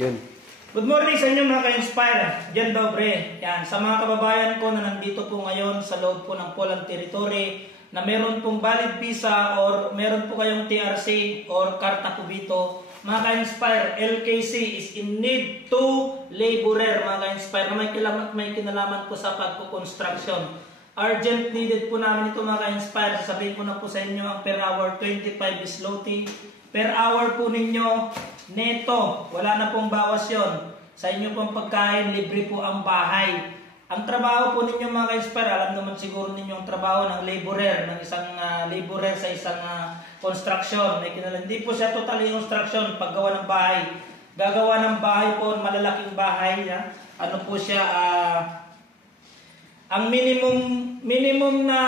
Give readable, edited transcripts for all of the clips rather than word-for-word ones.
Yun. Good morning sa inyo mga ka-inspire. Diyan Dobre. Yan, sa mga kababayan ko na nandito po ngayon sa loob po ng Poland Territory na meron pong valid visa or meron po kayong TRC or Karta Kubito, mga ka-inspire, LKC is in need to laborer, mga ka-inspire, na may kinalaman po sa pagkukonstruction. Urgent needed po namin ito mga ka-inspire. Sasabihin ko na po sa inyo ang per hour 25 is zloty. Per hour po ninyo neto, wala na pong bawas yon. Sa inyo pong pagkain, libre po ang bahay. Ang trabaho po ninyo mga ka-inspire, alam naman siguro ninyo ang trabaho ng laborer, ng isang laborer sa isang construction. Hindi po siya totally construction, paggawa ng bahay. Gagawa ng bahay po, malalaking bahay. Ano po siya, ang minimum na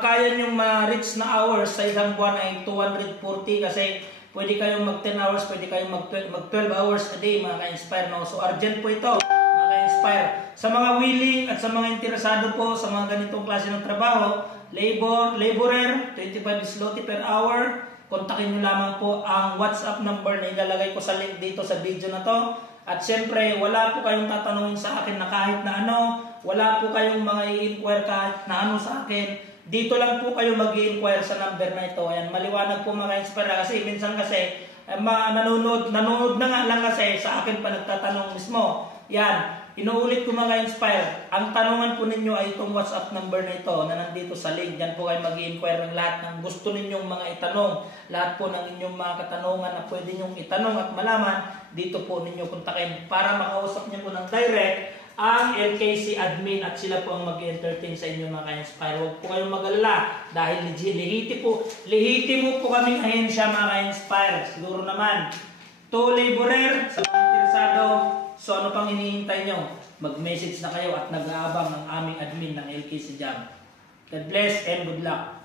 kaya nyong ma-reach na hours sa isang buwan ay 240 kasi pwede kayong mag 10 hours, pwede kayong mag 12 hours a day mga ka-inspire. No? So urgent po ito mga ka-inspire. Sa mga willing at sa mga interesado po sa mga ganitong klase ng trabaho, laborer, 25 zloty per hour, kontakin nyo lamang po ang WhatsApp number na ilalagay ko sa link dito sa video na to. At syempre, wala po kayong tatanungin sa akin na kahit na ano, wala po kayong mga i-inquire kahit na ano sa akin. Dito lang po kayo mag-i-inquire sa number na ito. Ayan, maliwanag po mga inspire kasi minsan kasi nanonood na nga lang kasi sa akin pa nagtatanong mismo. Yan, inuulit ko mga inspire. Ang tanungan po ninyo ay itong WhatsApp number na ito na nandito sa link. Diyan po kayo mag-i-inquire ng lahat ng gusto ninyong mga itanong. Lahat po ng inyong mga katanungan na pwede nyong itanong at malaman, dito po ninyo kontakin para makausap niyo po ng direct ang LKC admin at sila po ang mag-entertain sa inyo mga ka-inspire. Huwag po kayong mag-alala dahil lihiti mo po kaming ahensya mga ka-inspire. Siguro naman, to laborer sa mga interesado. So ano pang hinihintay nyo? Mag-message na kayo at nag-aabang ang aming admin ng LKC Job. God bless and good luck.